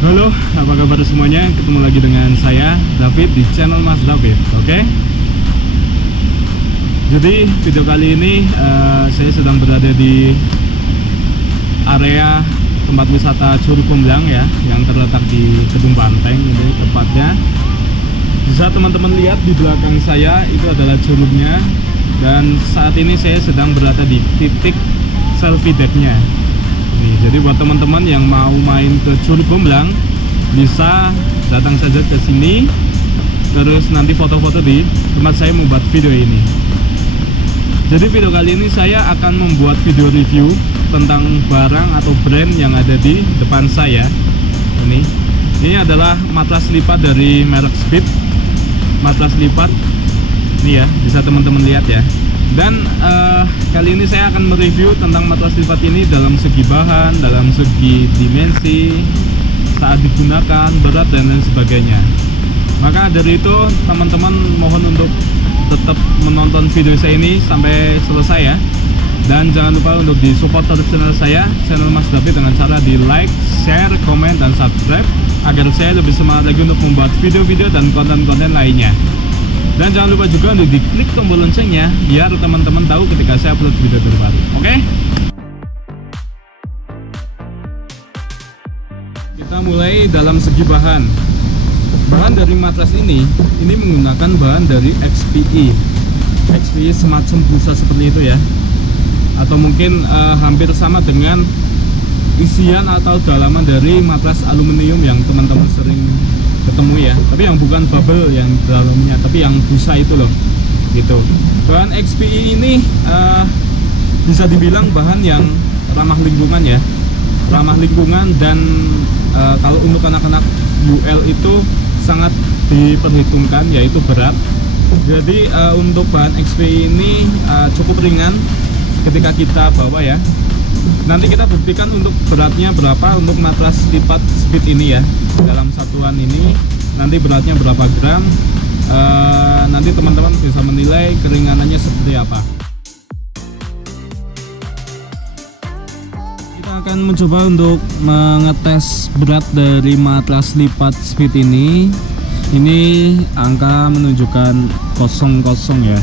Halo, apa kabar semuanya? Ketemu lagi dengan saya, David, di channel Mas David. Oke? Jadi video kali ini saya sedang berada di area tempat wisata Curug Kemblang ya, yang terletak di Kedung Banteng. Ini tepatnya. Bisa teman-teman lihat di belakang saya itu adalah curugnya. Dan saat ini saya sedang berada di titik selfie decknya. Jadi buat teman-teman yang mau main ke Curug Kemblang, bisa datang saja ke sini, terus nanti foto-foto di tempat saya membuat video ini. Jadi video kali ini saya akan membuat video review tentang barang atau brand yang ada di depan saya. Ini adalah matras lipat dari merek Speed. Matras lipat ini ya, bisa teman-teman lihat ya. Dan kali ini saya akan mereview tentang matras lipat ini dalam segi bahan, dalam segi dimensi, saat digunakan, berat, dan lain sebagainya. Maka dari itu teman-teman mohon untuk tetap menonton video saya ini sampai selesai ya. Dan jangan lupa untuk di support terus channel saya, channel Mas David, dengan cara di like, share, komen, dan subscribe, agar saya lebih semangat lagi untuk membuat video-video dan konten-konten lainnya. Dan jangan lupa juga untuk diklik tombol loncengnya biar teman-teman tahu ketika saya upload video terbaru. Oke? Kita mulai dalam segi bahan. Bahan dari matras ini menggunakan bahan dari XPE. XPE semacam busa seperti itu ya. Atau mungkin hampir sama dengan isian atau dalaman dari matras aluminium yang teman-teman sering ketemu ya, tapi yang bukan bubble yang dalamnya, tapi yang busa itu loh, gitu. Bahan XPE ini bisa dibilang bahan yang ramah lingkungan ya, ramah lingkungan. Dan kalau untuk anak-anak UL itu sangat diperhitungkan, yaitu berat. Jadi untuk bahan XPE ini cukup ringan ketika kita bawa ya. Nanti kita buktikan untuk beratnya berapa untuk matras lipat Speed ini ya. Dalam satuan ini nanti beratnya berapa gram, nanti teman-teman bisa menilai keringanannya seperti apa. Kita akan mencoba untuk mengetes berat dari matras lipat Speed ini. Ini angka menunjukkan 00 ya.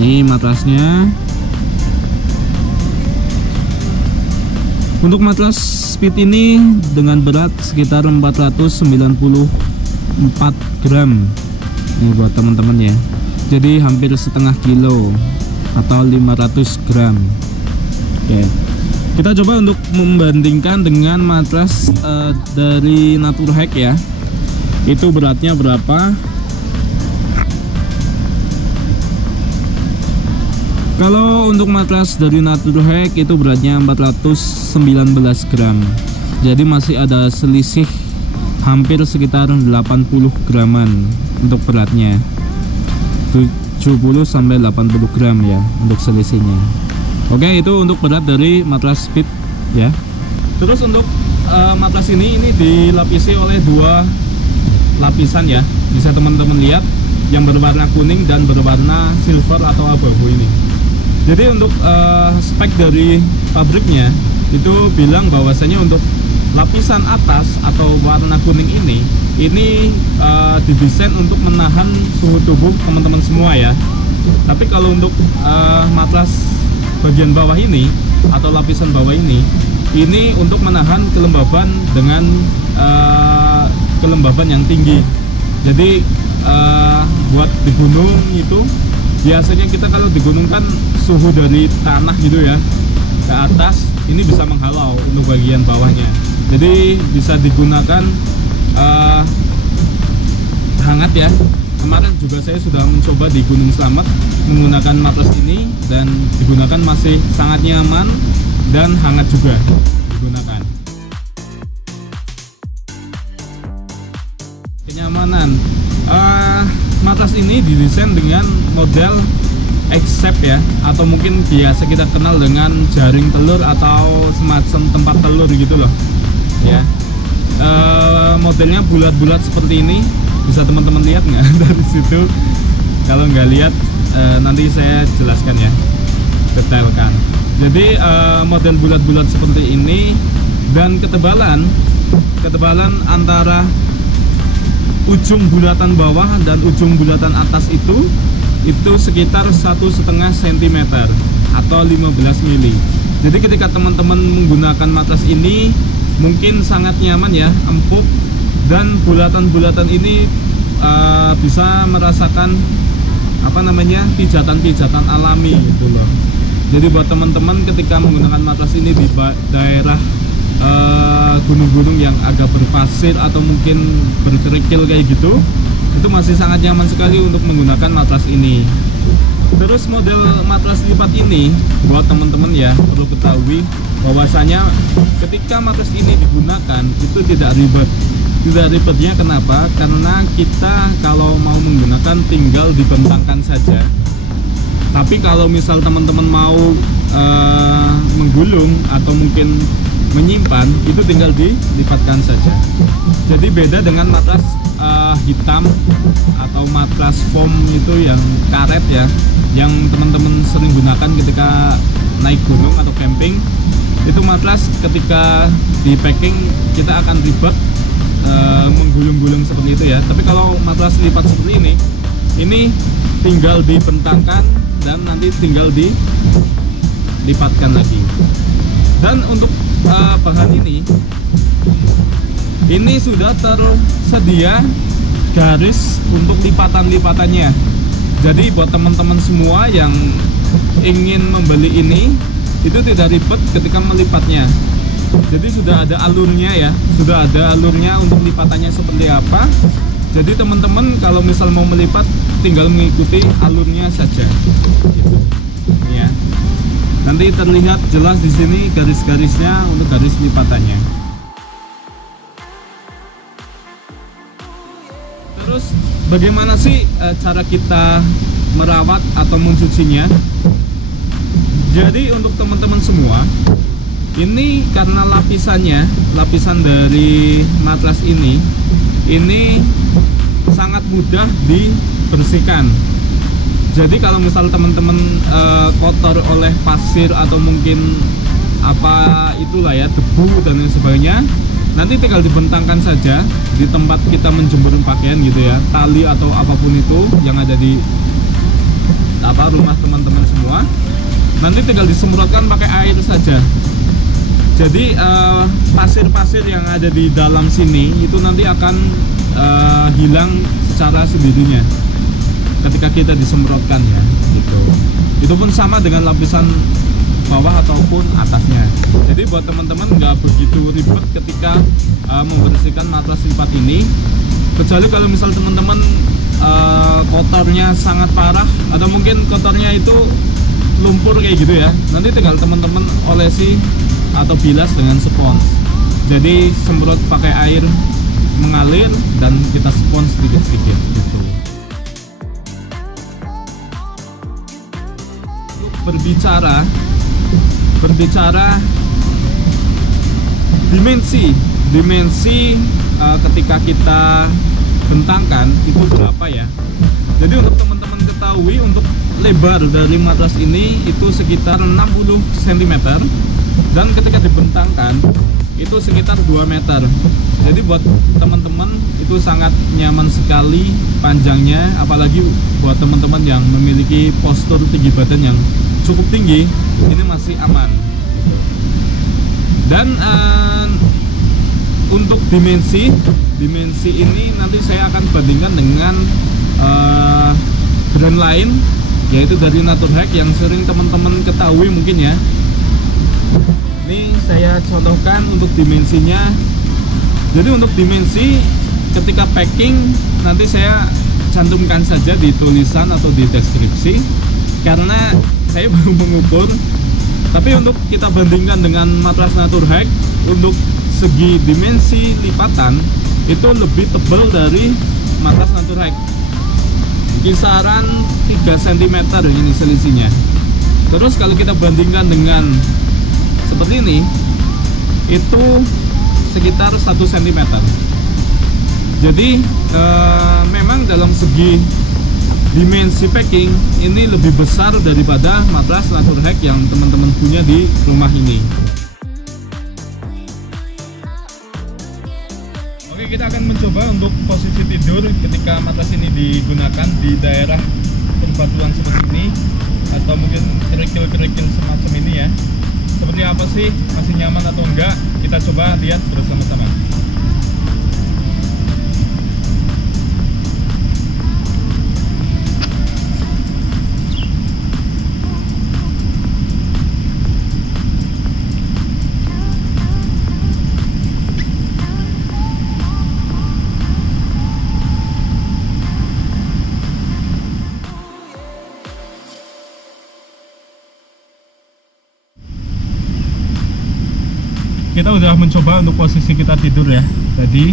Ini matrasnya. Untuk matras Speed ini dengan berat sekitar 494 gram. Ini buat teman-teman ya. Jadi hampir setengah kilo atau 500 gram. Oke. Kita coba untuk membandingkan dengan matras dari Naturhack ya. Itu beratnya berapa? Kalau untuk matras dari Naturhack itu beratnya 419 gram. Jadi masih ada selisih hampir sekitar 80 graman untuk beratnya. 70 sampai 80 gram ya untuk selisihnya. Oke, itu untuk berat dari matras Speed ya. Terus untuk matras ini dilapisi oleh 2 lapisan ya. Bisa teman-teman lihat yang berwarna kuning dan berwarna silver atau abu-abu ini. Jadi untuk spek dari pabriknya itu bilang bahwasanya untuk lapisan atas atau warna kuning ini didesain untuk menahan suhu tubuh teman-teman semua ya. Tapi kalau untuk matras bagian bawah ini atau lapisan bawah ini untuk menahan kelembaban dengan kelembaban yang tinggi. Jadi buat di gunung itu biasanya kita kalau di gunung kan suhu dari tanah gitu ya ke atas, ini bisa menghalau untuk bagian bawahnya. Jadi bisa digunakan hangat ya. Kemarin juga saya sudah mencoba di Gunung Slamet menggunakan matras ini, dan digunakan masih sangat nyaman dan hangat juga digunakan. Kenyamanan, matras ini didesain dengan model X-shape ya, atau mungkin biasa kita kenal dengan jaring telur atau semacam tempat telur gitu loh ya. Modelnya bulat-bulat seperti ini, bisa teman-teman lihat nggak dari situ? Kalau nggak lihat nanti saya jelaskan ya, detailkan. Jadi model bulat-bulat seperti ini, dan ketebalan ketebalan antara ujung bulatan bawah dan ujung bulatan atas itu sekitar 1,5 cm atau 15 mili. Jadi ketika teman-teman menggunakan matras ini mungkin sangat nyaman ya, empuk, dan bulatan-bulatan ini bisa merasakan pijatan-pijatan alami gitu loh. Jadi buat teman-teman ketika menggunakan matras ini di daerah gunung-gunung yang agak berpasir atau mungkin berkerikil kayak gitu, itu masih sangat nyaman sekali untuk menggunakan matras ini. Terus model matras lipat ini buat teman-teman ya perlu ketahui bahwasanya ketika matras ini digunakan itu tidak ribet. Tidak ribetnya kenapa? Karena kita kalau mau menggunakan tinggal dibentangkan saja. Tapi kalau misal teman-teman mau menggulung atau mungkin menyimpan, itu tinggal dilipatkan saja. Jadi beda dengan matras hitam atau matras foam itu yang karet ya, yang teman-teman sering gunakan ketika naik gunung atau camping. Itu matras ketika di packing kita akan ribet menggulung-gulung seperti itu ya. Tapi kalau matras lipat seperti ini tinggal dibentangkan dan nanti tinggal dilipatkan lagi. Dan untuk bahan ini sudah tersedia garis untuk lipatan-lipatannya. Jadi buat teman-teman semua yang ingin membeli ini itu tidak ribet ketika melipatnya. Jadi sudah ada alurnya ya, sudah ada alurnya untuk lipatannya seperti apa. Jadi teman-teman kalau misal mau melipat tinggal mengikuti alurnya saja gitu. Ya. Nanti terlihat jelas di sini garis-garisnya untuk garis lipatannya. Terus bagaimana sih cara kita merawat atau mencucinya? Jadi untuk teman-teman semua, ini karena lapisan dari matras ini sangat mudah dibersihkan. Jadi kalau misal teman-teman kotor oleh pasir atau mungkin apa itulah ya, debu dan lain sebagainya, nanti tinggal dibentangkan saja di tempat kita menjemur pakaian gitu ya, tali atau apapun itu yang ada di rumah teman-teman semua. Nanti tinggal disemprotkan pakai air saja. Jadi pasir-pasir yang ada di dalam sini itu nanti akan hilang secara sendirinya ketika kita disemprotkan ya gitu. Itu pun sama dengan lapisan bawah ataupun atasnya. Jadi buat teman-teman nggak begitu ribet ketika membersihkan matras lipat ini, kecuali kalau misal teman-teman kotornya sangat parah atau mungkin kotornya itu lumpur kayak gitu ya, nanti tinggal teman-teman olesi atau bilas dengan spons. Jadi semprot pakai air mengalir dan kita spons sedikit-sedikit gitu. Berbicara dimensi ketika kita bentangkan itu berapa ya. Jadi untuk teman-teman ketahui, untuk lebar dari matras ini itu sekitar 60 cm dan ketika dibentangkan itu sekitar 2 meter. Jadi buat teman-teman itu sangat nyaman sekali panjangnya, apalagi buat teman-teman yang memiliki postur tinggi badan yang cukup tinggi, ini masih aman. Dan untuk dimensi ini nanti saya akan bandingkan dengan brand lain, yaitu dari Naturhack yang sering teman-teman ketahui mungkin ya. Ini saya contohkan untuk dimensinya. Jadi untuk dimensi ketika packing nanti saya cantumkan saja di tulisan atau di deskripsi, karena saya baru mengukur. Tapi untuk kita bandingkan dengan matras Naturhack, untuk segi dimensi lipatan itu lebih tebal dari matras Naturhack, kisaran 3 cm ini selisihnya. Terus kalau kita bandingkan dengan seperti ini, itu sekitar 1 cm. Jadi memang dalam segi dimensi packing ini lebih besar daripada matras Naturhack yang teman-teman punya di rumah ini. kita akan mencoba untuk posisi tidur ketika matras ini digunakan di daerah perbatuan seperti ini, atau mungkin kerikil-kerikil semacam ini ya. Seperti apa sih, masih nyaman atau enggak? Kita coba lihat bersama-sama. Kita udah mencoba untuk posisi kita tidur ya. Jadi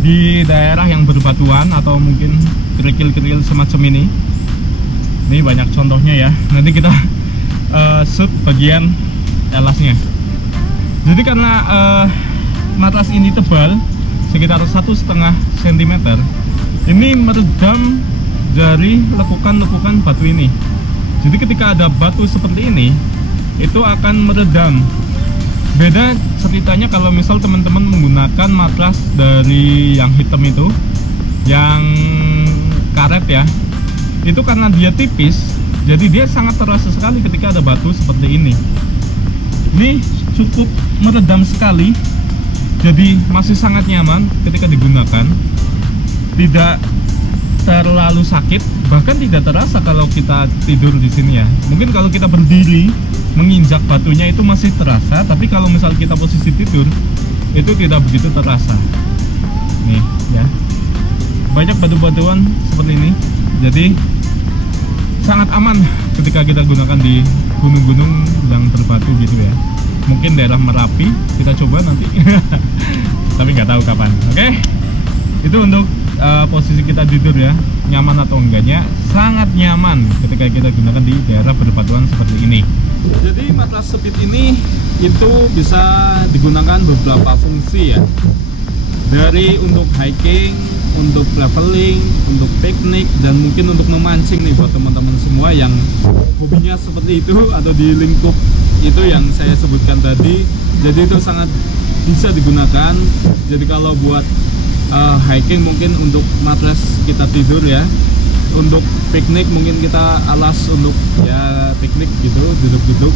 di daerah yang berbatuan atau mungkin kerikil-kerikil semacam ini. Ini banyak contohnya ya. Nanti kita shoot bagian alasnya. Jadi karena matras ini tebal sekitar 1,5 cm, ini meredam dari lekukan-lekukan batu ini. Jadi ketika ada batu seperti ini, itu akan meredam. Beda ceritanya kalau misal teman-teman menggunakan matras dari yang hitam itu, yang karet ya, itu karena dia tipis, jadi dia sangat terasa sekali ketika ada batu seperti ini. Ini cukup meredam sekali, jadi masih sangat nyaman ketika digunakan, tidak terlalu sakit, bahkan tidak terasa kalau kita tidur di sini ya. Mungkin kalau kita berdiri menginjak batunya itu masih terasa, tapi kalau misal kita posisi tidur itu tidak begitu terasa. Nih ya, banyak batu-batuan seperti ini, jadi sangat aman ketika kita gunakan di gunung-gunung yang berbatu gitu ya. Mungkin daerah Merapi kita coba nanti tapi nggak tahu kapan. Oke, itu untuk posisi kita tidur ya. Nyaman atau enggaknya, sangat nyaman ketika kita gunakan di daerah berbatuan seperti ini. Jadi matras Speed ini itu bisa digunakan beberapa fungsi ya. Dari untuk hiking, untuk traveling, untuk piknik, dan mungkin untuk memancing nih buat teman-teman semua yang hobinya seperti itu atau di lingkup itu yang saya sebutkan tadi. Jadi itu sangat bisa digunakan. Jadi kalau buat hiking mungkin untuk matras kita tidur ya. Untuk piknik mungkin kita alas untuk ya piknik gitu, duduk-duduk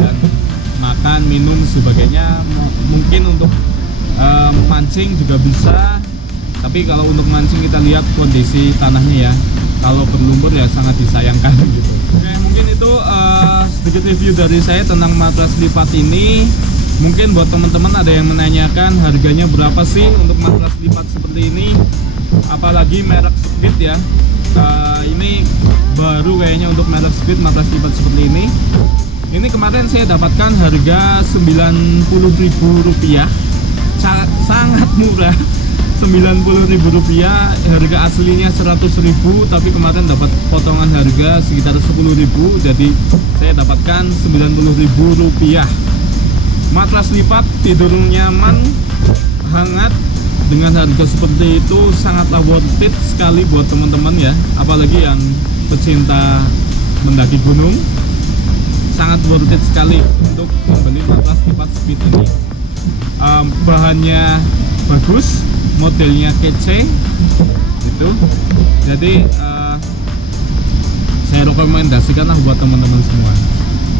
dan makan, minum sebagainya. Mungkin untuk mancing juga bisa. Tapi kalau untuk mancing kita lihat kondisi tanahnya ya. Kalau berlumpur ya sangat disayangkan gitu. Oke, mungkin itu sedikit review dari saya tentang matras lipat ini. Mungkin buat teman-teman ada yang menanyakan harganya berapa sih untuk matras lipat seperti ini, apalagi merek Speed ya. Ini baru kayaknya untuk merek Speed matras lipat seperti ini. Ini kemarin saya dapatkan harga Rp90.000, sangat murah. Rp90.000, harga aslinya Rp100.000, tapi kemarin dapat potongan harga sekitar Rp10.000, jadi saya dapatkan Rp90.000. Matras lipat, tidur nyaman, hangat, dengan harga seperti itu sangatlah worth it sekali buat teman-teman ya. Apalagi yang pecinta mendaki gunung, sangat worth it sekali untuk membeli matras lipat Speed ini. Bahannya bagus, modelnya kece gitu. Jadi saya rekomendasikan lah buat teman-teman semua.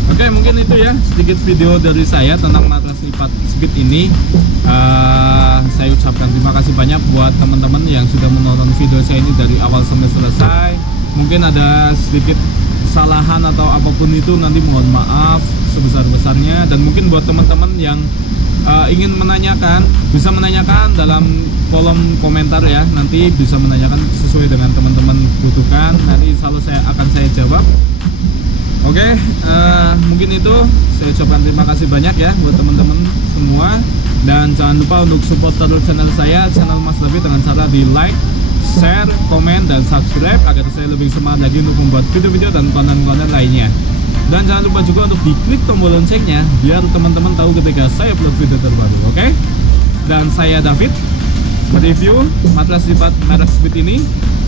Oke, mungkin itu ya sedikit video dari saya tentang matras lipat Speed ini. Saya ucapkan terima kasih banyak buat teman-teman yang sudah menonton video saya ini dari awal sampai selesai. Mungkin ada sedikit kesalahan atau apapun itu, nanti mohon maaf sebesar-besarnya. Dan mungkin buat teman-teman yang ingin menanyakan, bisa menanyakan dalam kolom komentar ya. Nanti bisa menanyakan sesuai dengan teman-teman butuhkan. Nanti insya Allah akan saya jawab. Oke, mungkin itu saya ucapkan terima kasih banyak ya buat teman-teman semua. Dan jangan lupa untuk support terus channel saya, channel Mas David, dengan cara di like, share, komen, dan subscribe agar saya lebih semangat lagi untuk membuat video-video dan konten-konten lainnya. Dan jangan lupa juga untuk diklik tombol loncengnya biar teman-teman tahu ketika saya upload video terbaru. Oke? Dan saya David mereview matras lipat merek Speed ini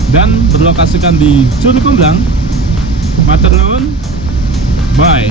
dan berlokasikan di Curug Kemblang. Matur nuwun. Bye.